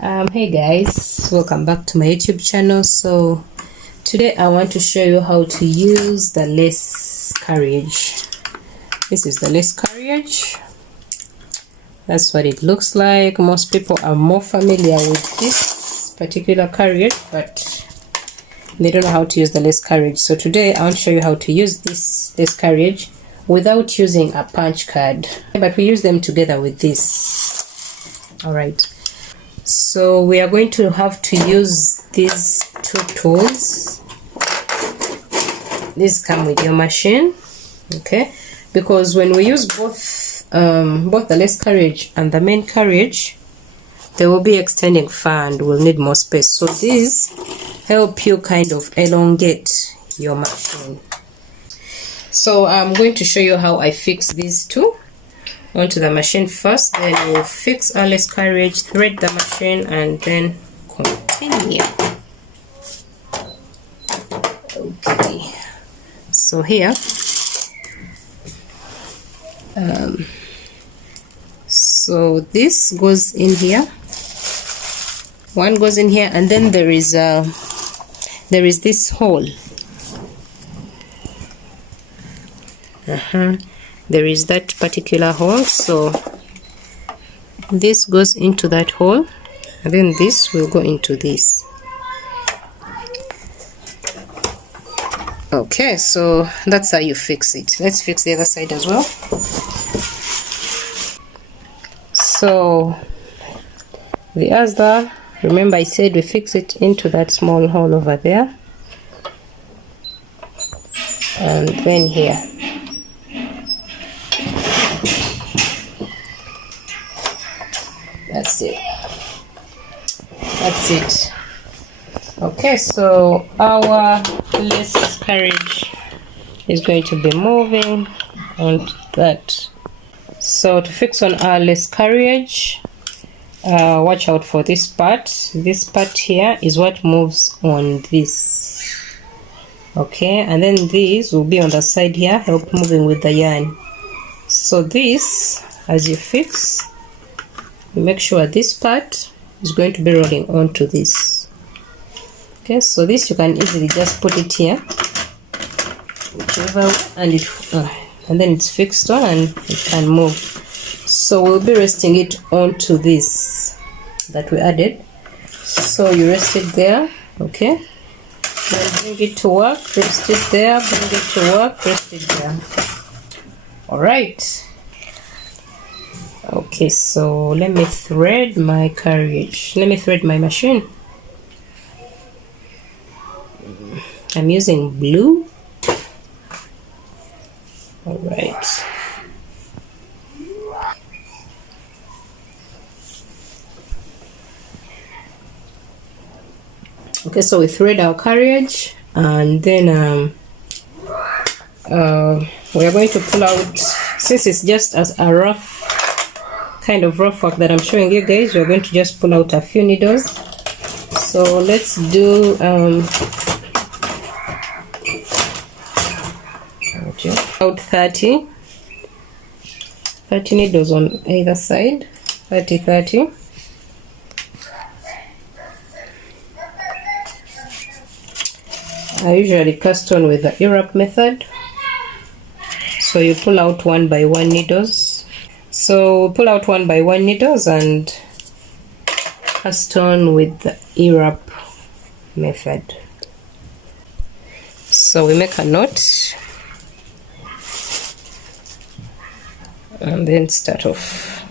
Hey guys, welcome back to my YouTube channel. So today I want to show you how to use the lace carriage. This is the lace carriage. That's what it looks like. Most people are more familiar with this particular carriage, but they don't know how to use the lace carriage. So today I want to show you how to use this lace carriage without using a punch card, but we use them together with this. All right, so we are going to have to use these two tools. These come with your machine, okay? Because when we use both the lace carriage and the main carriage, they will be extending far and will need more space. So these help you kind of elongate your machine. So I'm going to show you how I fix these two onto the machine first, then we'll fix our lace carriage, thread the machine, and then continue. Okay, so here so this goes in here, one goes in here, and then there is this hole. There is that particular hole, so this goes into that hole, and then this will go into this. Okay, so that's how you fix it. Let's fix the other side as well. So the other, remember I said we fix it into that small hole over there, and then here. That's it. That's it. Okay, so our lace carriage is going to be moving on that. So to fix on our lace carriage, watch out for this part. This part here is what moves on this. Okay, and then these will be on the side here, help moving with the yarn. So this, as you fix, make sure this part is going to be rolling onto this. Okay, so this you can easily just put it here, whichever, and then it's fixed on and it can move. So we'll be resting it onto this that we added. So you rest it there, okay? Then bring it to work, rest it there, bring it to work, rest it there. All right. Okay, so let me thread my carriage. Let me thread my machine. I'm using blue. All right. Okay, so we thread our carriage, and then we are going to pull out, since it's just as a rough kind of rough work that I'm showing you guys, we're going to just pull out a few needles. So let's do about 30 needles on either side. 30. I usually cast on with the Europe method, so you pull out one by one needles. So pull out one by one needles and cast on with the Europe method. So we make a knot and then start off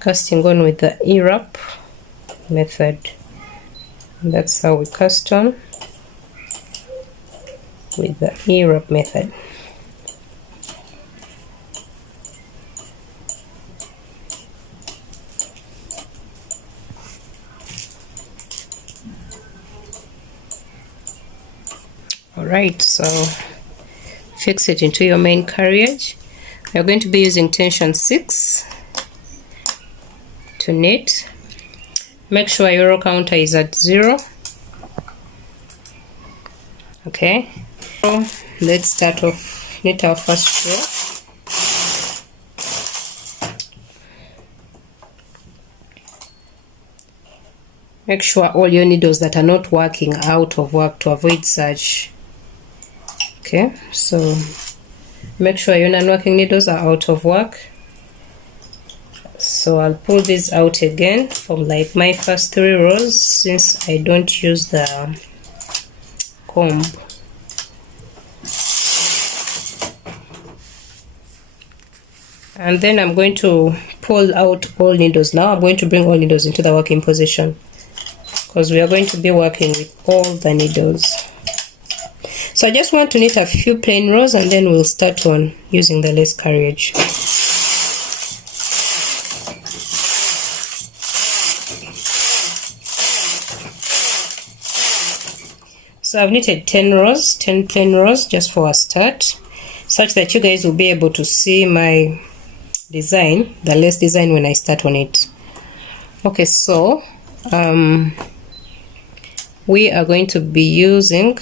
casting on with the Europe method. That's how we cast on with the Europe method. Alright, so fix it into your main carriage. You're going to be using tension 6 to knit. Make sure your row counter is at 0. Okay, so let's start off, knit our first row. Make sure all your needles that are not working are out of work to avoid such. Okay, so make sure your non-working needles are out of work. So I'll pull this out again from like my first 3 rows, since I don't use the comb. And then I'm going to pull out all needles. Now I'm going to bring all needles into the working position, because we are going to be working with all the needles. So I just want to knit a few plain rows, and then we'll start on using the lace carriage. So I've knitted 10 rows, 10 plain rows just for a start, such that you guys will be able to see my design, the lace design, when I start on it. Okay, so we are going to be using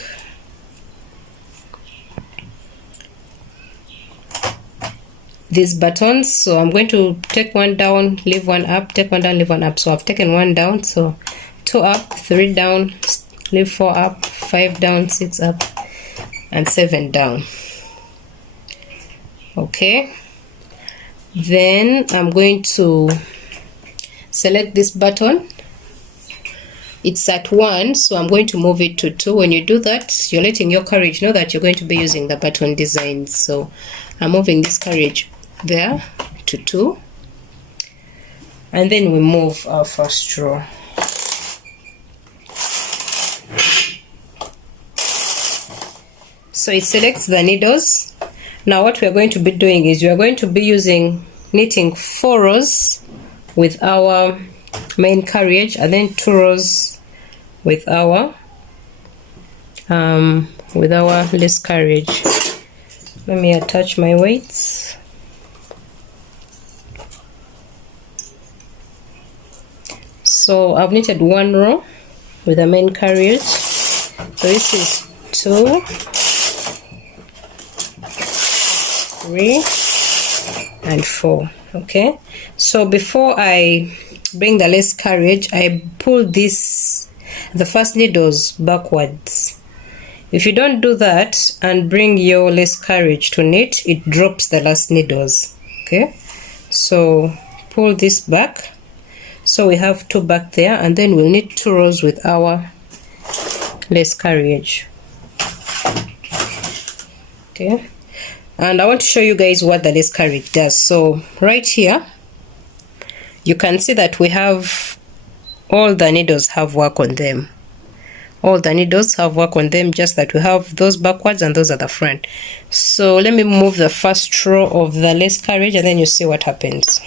these buttons. So I'm going to take one down, leave one up, take one down, leave one up. So I've taken one down, so 2 up, 3 down, leave 4 up, 5 down, 6 up, and 7 down. Okay, then I'm going to select this button. It's at 1, so I'm going to move it to 2. When you do that, you're letting your carriage know that you're going to be using the button design. So I'm moving this carriage there to 2, and then we move our first row. So it selects the needles. Now what we are going to be doing is we are going to be knitting 4 rows with our main carriage, and then 2 rows with our lace carriage. Let me attach my weights. So I've knitted 1 row with the main carriage. So this is 2, 3, and 4. Okay, so before I bring the lace carriage, I pull the first needles backwards. If you don't do that and bring your lace carriage to knit, it drops the last needles. Okay, so pull this back, so we have 2 back there, and then we'll knit 2 rows with our lace carriage. Okay, and I want to show you guys what the lace carriage does. So right here you can see that we have all the needles have work on them. All the needles have work on them, just that we have those backwards and those at the front. So let me move the first row of the lace carriage, and then you see what happens.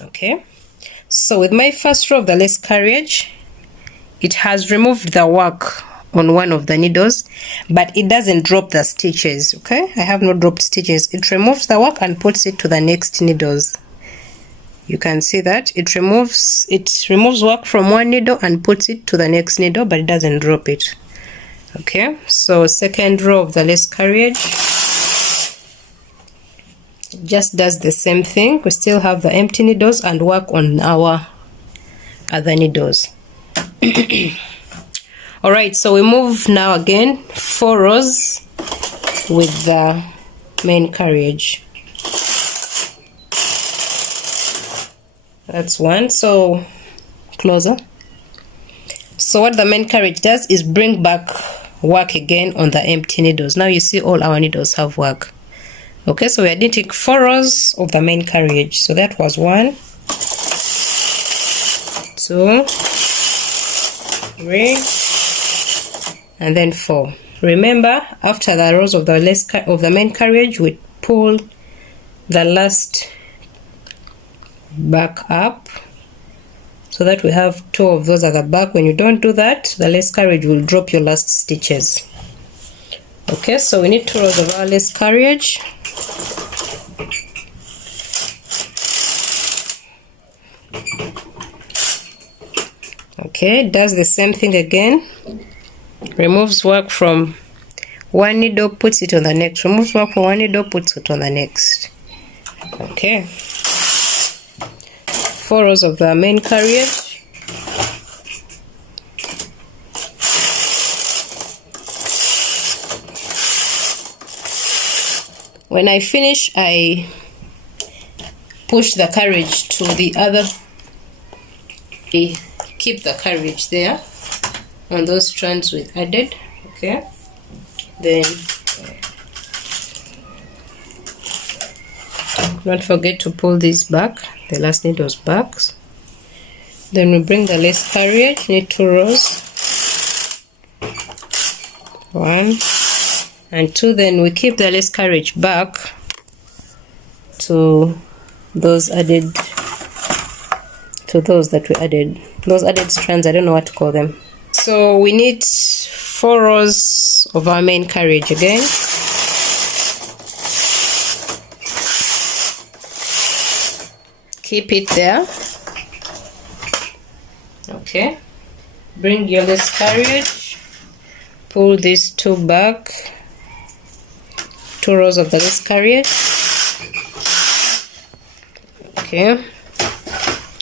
Okay, so with my first row of the lace carriage, it has removed the work on one of the needles, but it doesn't drop the stitches. Okay, I have not dropped stitches. It removes the work and puts it to the next needles. You can see that it removes work from one needle and puts it to the next needle, but it doesn't drop it. Okay, so second row of the lace carriage just does the same thing. We still have the empty needles and work on our other needles. All right, so we move now again 4 rows with the main carriage. That's 1. So closer. So what the main carriage does is bring back work again on the empty needles. Now you see all our needles have work. Okay, so we are knitting 4 rows of the main carriage. So that was 1, 2, 3, and then 4. Remember, after the rows of the main carriage, we pull the last back up, so that we have 2 of those at the back. When you don't do that, the lace carriage will drop your last stitches. Okay, so we need 2 rows of our lace carriage. Okay, does the same thing again. Removes work from one needle, puts it on the next. Removes work from one needle, puts it on the next. Okay, 4 rows of the main carriage. When I finish, I push the carriage to the other. I keep the carriage there on those strands we added. Okay, then don't forget to pull these back, the last needles back. Then we bring the lace carriage, knit 2 rows, 1 and 2. Then we keep the lace carriage back to those added, to those that we added, those added strands. I don't know what to call them. So we need 4 rows of our main carriage again. Keep it there. Okay, bring your lace carriage, pull these 2 back, 2 rows of the lace carriage. Okay,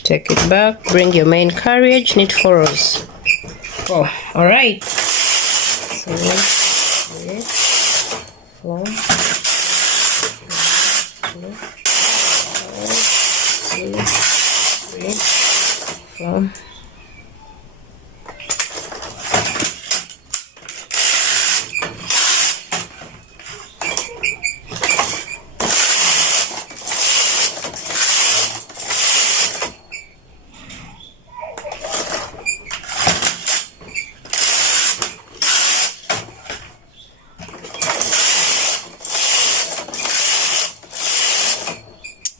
take it back, bring your main carriage, knit 4 rows. Oh, all right. So 1, 2, 4, 5, 6, 7, 8, 9, 10.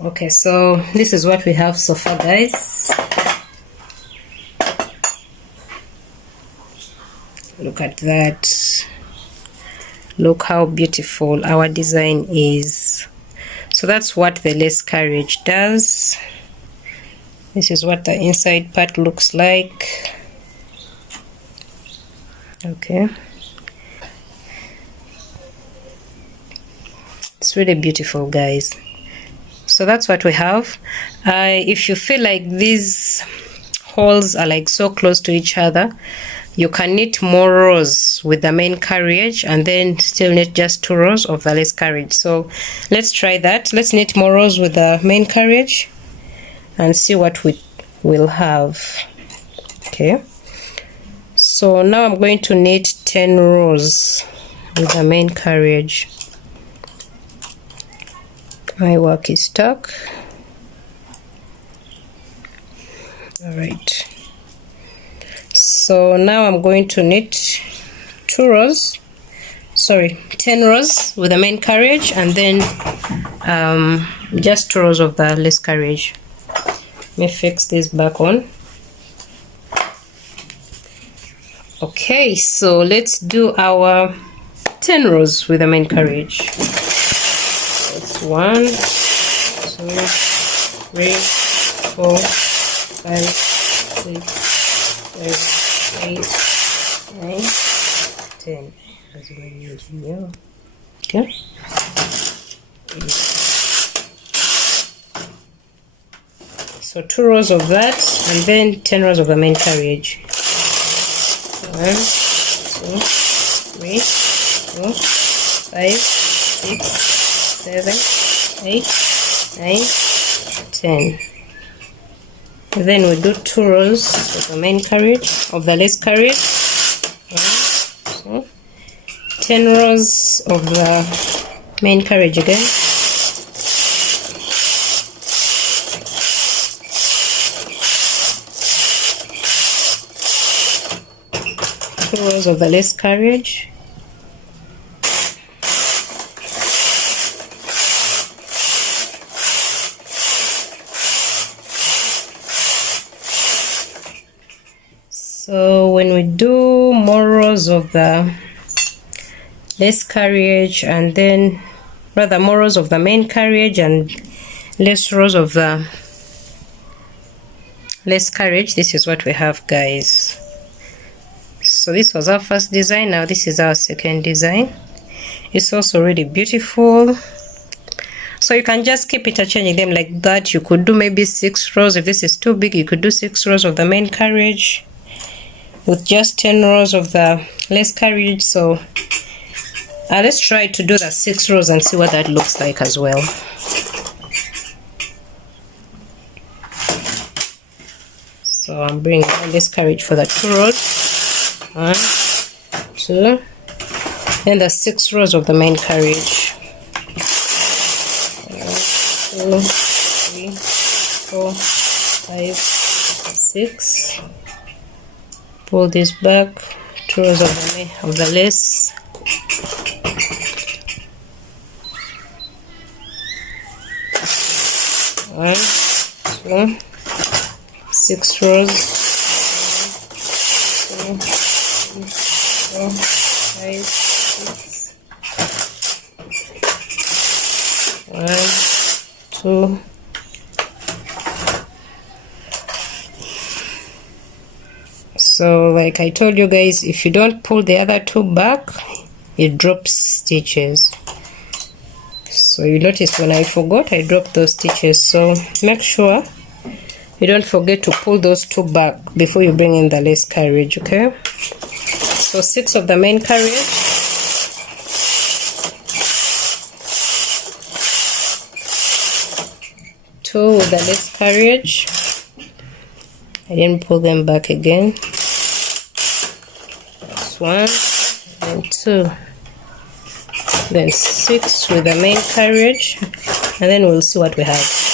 Okay, so this is what we have so far, guys. Look at that. Look how beautiful our design is. So that's what the lace carriage does. This is what the inside part looks like. Okay, it's really beautiful, guys. So that's what we have. If you feel like these holes are like so close to each other, you can knit more rows with the main carriage and then still knit just 2 rows of the lace carriage. So let's try that. Let's knit more rows with the main carriage and see what we will have. Okay, so now I'm going to knit 10 rows with the main carriage. My work is stuck. All right, so now I'm going to knit 10 rows with the main carriage and then just 2 rows of the lace carriage. Let me fix this back on. Okay, so let's do our 10 rows with the main carriage. It's 1, 2, 3, 4, 5, 6, 7, 8, 9, 10. Okay. So 2 rows of that and then 10 rows of the main carriage. 1, 2, 3, 4, 5, 6, 7, 8, 9, 10. Then we do 2 rows of the main carriage, of the lace carriage. 1, 2, 10 rows of the main carriage again. 2 rows of the lace carriage. So when we do more rows of the lace carriage and then rather more rows of the main carriage and less rows of the lace carriage, this is what we have, guys. So this was our first design. Now this is our second design. It's also really beautiful. So you can just keep interchanging them like that. You could do maybe 6 rows. If this is too big, you could do 6 rows of the main carriage with just 10 rows of the lace carriage. So let's try to do the 6 rows and see what that looks like as well. So I'm bringing on this carriage for the 2 rows. 1, 2, and the 6 rows of the main carriage. 1, 2, 3, 4, 5, 6. Pull this back. 2 rows of the lace. 1, 2, 6 rows. 1, 2, 3, 4, 5, 6. 1, 2. So like I told you guys, if you don't pull the other 2 back, it drops stitches. So you notice when I forgot, I dropped those stitches. So make sure you don't forget to pull those 2 back before you bring in the lace carriage, okay? So 6 of the main carriage. 2 with the lace carriage. I didn't pull them back again. That's 1 and 2. Then 6 with the main carriage, and then we'll see what we have.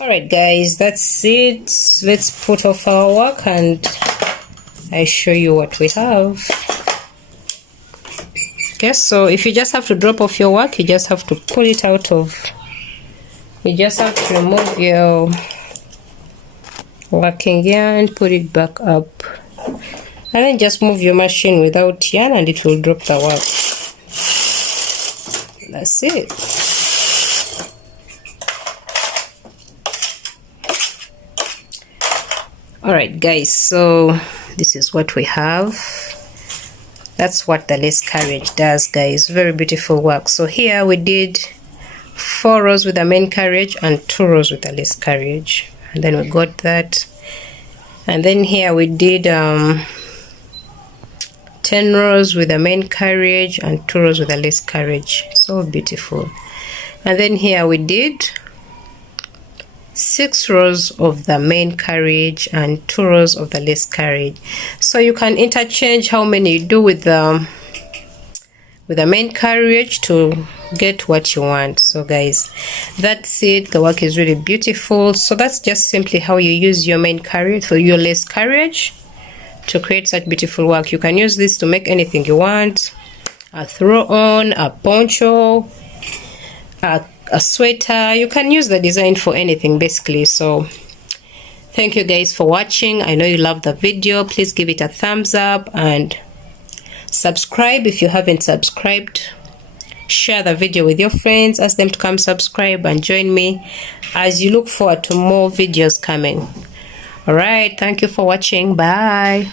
Alright guys, that's it. Let's put off our work and I show you what we have. Okay, so if you just have to drop off your work, you just have to pull it out of, you just have to remove your working yarn, put it back up, and then just move your machine without yarn and it will drop the work. That's it. Alright guys, so this is what we have. That's what the lace carriage does, guys. Very beautiful work. So here we did 4 rows with the main carriage and 2 rows with the lace carriage, and then we got that. And then here we did 10 rows with the main carriage and 2 rows with the lace carriage. So beautiful. And then here we did 6 rows of the main carriage and 2 rows of the lace carriage. So you can interchange how many you do with the main carriage to get what you want. So guys, that's it. The work is really beautiful. So that's just simply how you use your main carriage for your lace carriage to create such beautiful work. You can use this to make anything you want: a throw on, a poncho, a sweater. You can use the design for anything basically. So thank you guys for watching. I know you loved the video. Please give it a thumbs up and subscribe if you haven't subscribed. Share the video with your friends, ask them to come subscribe and join me as you look forward to more videos coming. All right, thank you for watching. Bye.